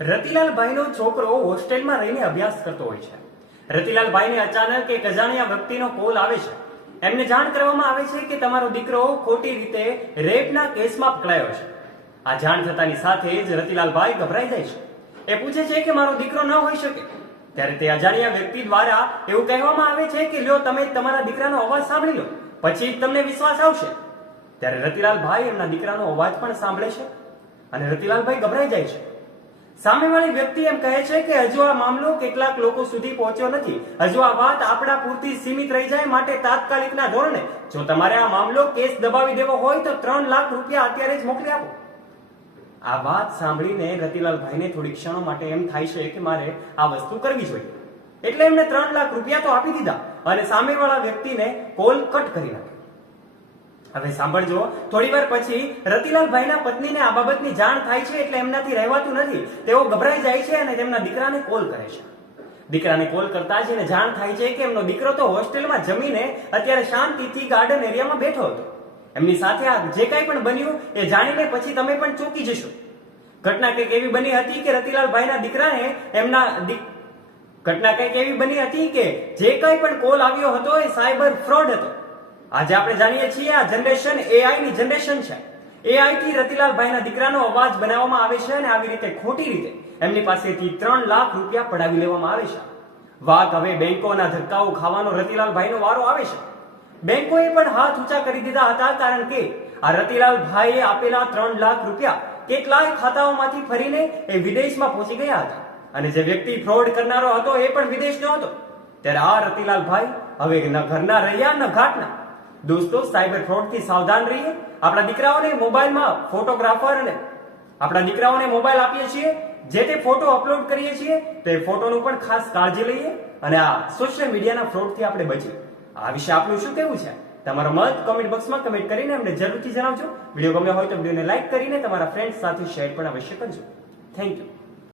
રતિલાલભાઈનો છોકરો હોસ્ટેલમાં રહીને અભ્યાસ કરતો હોય છે. રતિલાલભાઈને અચાનક એક અજાણ્યા વ્યક્તિનો કોલ આવે છે. એમને જાણ કરવામાં આવે છે કે તમારો દીકરો ખોટી રીતે રેપના કેસમાં પકડાયો છે. આ જાણ થતાની સાથે જ રતિલાલભાઈ ગભરાઈ જાય છે. એ પૂછે છે કે મારો દીકરો ન હોઈ શકે. ત્યારે તે અજાણ્યા વ્યક્તિ દ્વારા એવું કહેવામાં આવે છે કે લ્યો તમે તમારા દીકરાનો અવાજ સાંભળી લો, પછી જ તમને વિશ્વાસ આવશે. ત્યારે રતિલાલભાઈ એમના દીકરાનો અવાજ પણ સાંભળે છે અને રતિલાલભાઈ ગભરાઈ જાય છે. સામેવાળી વ્યક્તિ એમ કહે છે કે હજુ આ મામલો કેટલાક લોકો સુધી પહોંચ્યો નથી, હજુ આ વાત આપણા પૂરતી સીમિત રહી જાય, માટે તાત્કાલિકના ધોરણે જો તમારે આ મામલો કેસ દબાવી દેવો હોય તો 3 લાખ રૂપિયા અત્યારે જ મોકલી આપો. આ વાત સાંભળીને રતિલાલભાઈને થોડી ક્ષણો માટે એમ થાય છે કે મારે આ વસ્તુ કરવી જોઈએ, એટલે એમને 3 લાખ રૂપિયા તો આપી દીધા અને સામેવાળા વ્યક્તિને કોલ કટ કરી નાખ્યો. હવે સાંભળજો, થોડી વાર પછી રતિલાલભાઈના પત્નીને આ બાબતની જાણ થાય છે, એટલે એમનાથી રહેવાતું નથી. તેઓ ગભરાઈ જાય છે અને તેમના દીકરાને કોલ કરે છે. દીકરાને કોલ કરતા જ એને જાણ થાય છે કે એમનો દીકરો તો હોસ્ટેલમાં જમીને અત્યારે શાંતિથી ગાર્ડન એરિયામાં બેઠો હતો. એમની સાથે આ જે કંઈ પણ બન્યું એ જાણીને પછી તમે પણ ચોંકી જશો. ઘટના કંઈક એવી બની હતી કે રતિલાલભાઈના દીકરાને ઘટના કંઈક એવી બની હતી કે જે કંઈ પણ કોલ આવ્યો હતો એ સાયબર ફ્રોડ હતો. આજે આપણે જાણીએ છીએ આ જનરેશન એઆઈ ની જનરેશન છે. એઆઈ થી રતિલાલભાઈના દીકરાનો અવાજ બનાવવામાં આવે છે અને આવી રીતે ખોટી રીતે એમની પાસેથી 3 લાખ રૂપિયા પડાવી લેવામાં આવે છે. વાત હવે બેંકોના ધક્કાઓ ખાવાનો રતિલાલભાઈનો વારો આવે છે. બેંકોએ પણ હાથ ઊંચા કરી દીધા હતા, કારણ કે આ રતિલાલભાઈએ આપેલા 3 લાખ રૂપિયા કેટલાય ખાતાઓમાંથી ફરીને એ વિદેશમાં પહોંચી ગયા હતા અને જે વ્યક્તિ ફ્રોડ કરનારો હતો એ પણ વિદેશનો હતો. ત્યારે આ રતિલાલભાઈ હવે ન ઘરના રહ્યા ન ઘાટના. દોસ્તો, સાયબર ફ્રોડથી સાવધાન રહીએ. આપણા દીકરાઓને મોબાઈલમાં ફોટોગ્રાફર અને આપણા દીકરાઓને મોબાઈલ આપીએ છીએ, જે તે ફોટો અપલોડ કરીએ છીએ તો એ ફોટોનું પણ ખાસ કાળજી લઈએ અને આ સોશિયલ મીડિયાના ફ્રોડથી આપણે બચીએ. આ વિશે આપનું શું કહેવું છે? તમારો મત કમેન્ટ બોક્સમાં કમેન્ટ કરીને અમને જરૂરથી જણાવજો. વિડીયો ગમ્યો હોય તો વિડીયોને લાઈક કરીને તમારા ફ્રેન્ડ્સ સાથે શેર પણ અવશ્ય કરજો. Thank you.